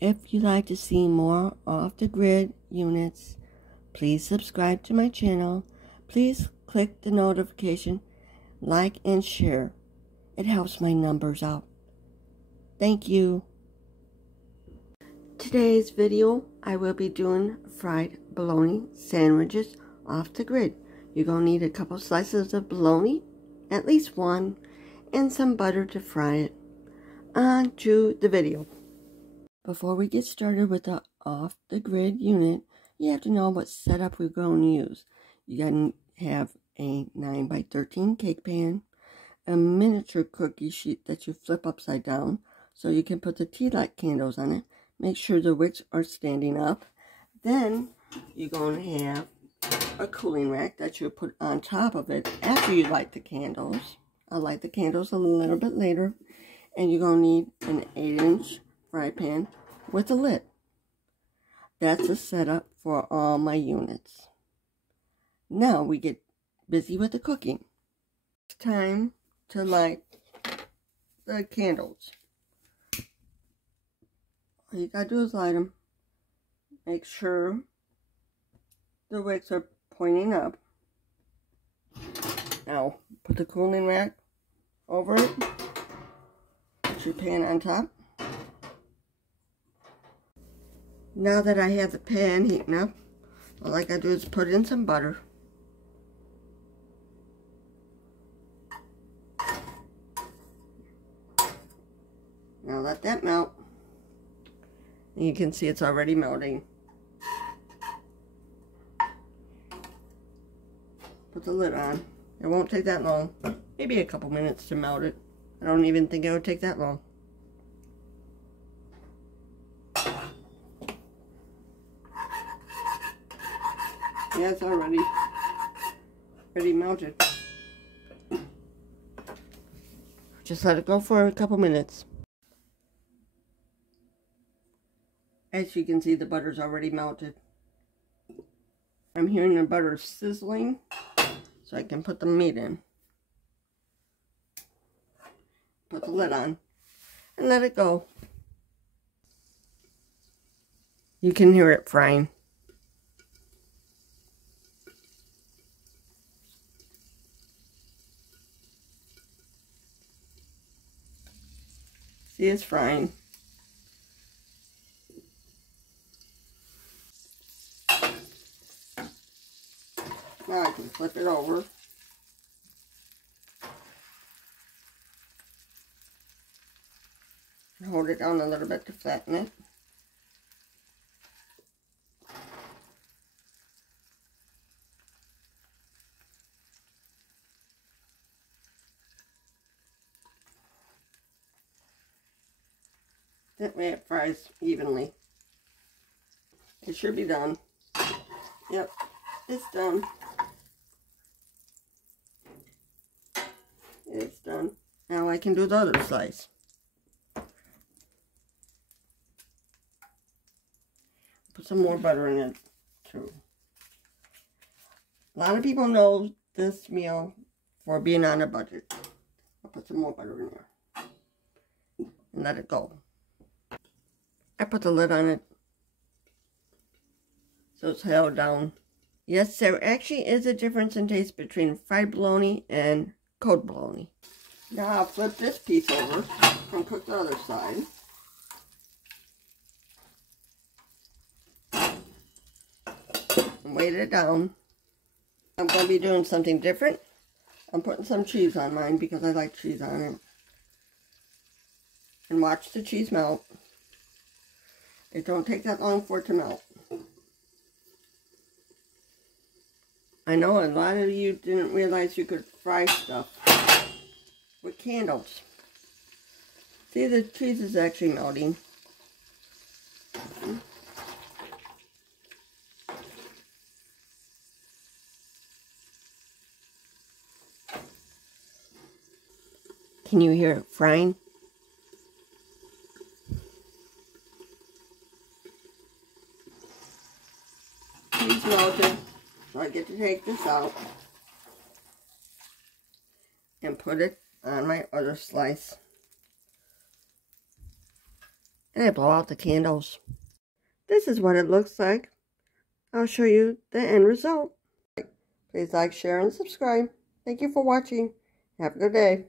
If you'd like to see more off-the-grid units, please subscribe to my channel. Please click the notification, like, and share. It helps my numbers out. Thank you. Today's video, I will be doing fried bologna sandwiches off the grid. You're going to need a couple slices of bologna, at least one, and some butter to fry it. On to the video. Before we get started with the off-the-grid unit, you have to know what setup we're going to use. You got to have a 9x13 cake pan, a miniature cookie sheet that you flip upside down so you can put the tea light candles on it. Make sure the wicks are standing up. Then you're going to have a cooling rack that you put on top of it after you light the candles. I'll light the candles a little bit later. And you're going to need an 8-inch fry pan with a lid. That's a setup for all my units. Now we get busy with the cooking. It's time to light the candles. All you gotta do is light them. Make sure the wicks are pointing up. Now put the cooling rack over it. Put your pan on top. Now that I have the pan heating up, all I gotta do is put in some butter. Now let that melt. And you can see it's already melting. Put the lid on. It won't take that long. Maybe a couple minutes to melt it. I don't even think it would take that long. Yeah, it's already melted. Just let it go for a couple minutes. As you can see, the butter's already melted. I'm hearing the butter sizzling, so I can put the meat in. Put the lid on and let it go. You can hear it frying. See, it's frying. Now I can flip it over. Hold it down a little bit to flatten it. That way it fries evenly. It should be done. Yep, it's done. It's done. Now I can do the other slice. Put some more butter in it too. A lot of people know this meal for being on a budget. I'll put some more butter in there and let it go. I put the lid on it so it's held down. Yes, there actually is a difference in taste between fried bologna and cold bologna. Now I'll flip this piece over and cook the other side. And weight it down. I'm going to be doing something different. I'm putting some cheese on mine because I like cheese on it. And watch the cheese melt. It don't take that long for it to melt. I know a lot of you didn't realize you could fry stuff with candles. See, the cheese is actually melting. Can you hear it frying? Cheese melted, so I get to take this out and put it on my other slice. And I blow out the candles. This is what it looks like. I'll show you the end result. Please like, share, and subscribe. Thank you for watching. Have a good day.